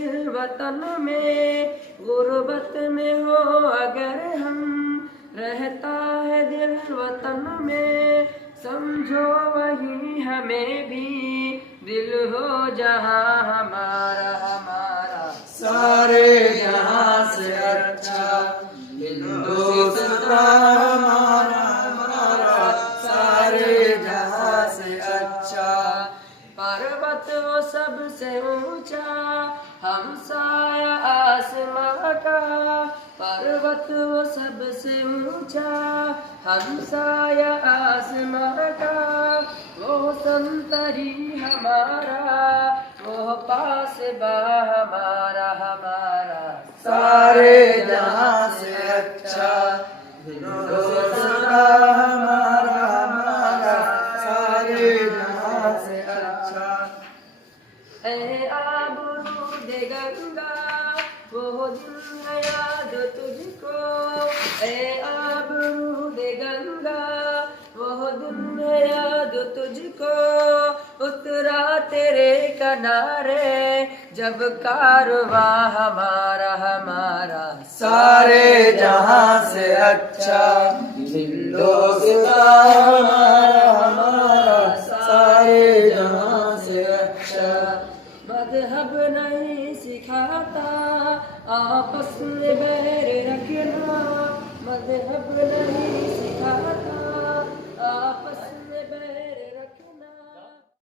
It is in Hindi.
दिल वतन में, गुर्बत में हो अगर हम, रहता है दिल वतन में, समझो वही हमें भी दिल हो जहाँ हमारा हमारा। सारे जहां से अच्छा हिंदुस्तान हमारा हमारा, सारे जहां से अच्छा। पर्वत वो सबसे ऊंचा, हमसाया आसमां का, पर्वत वो सबसे ऊंचा, हमसाया आसमां का, वो संतरी हमारा, वो पासबा हमारा हमारा। सारे जहां से अच्छा हिंदुस्तान हमारा हमारा, सारे जहां से अच्छा। ऐ आबरूद गंगा वो दिन है याद तुझको, ऐ आबरूद गंगा वो दिन है याद तुझको, उतरा तेरे किनारे जब कारवां हमारा हमारा। सारे जहां से अच्छा हिंदुस्तान हमारा हमारा, सारे जहां से अच्छा। मजहब नहीं सिखाता आपस में बैर रखना, मजहब नहीं सिखाता आपस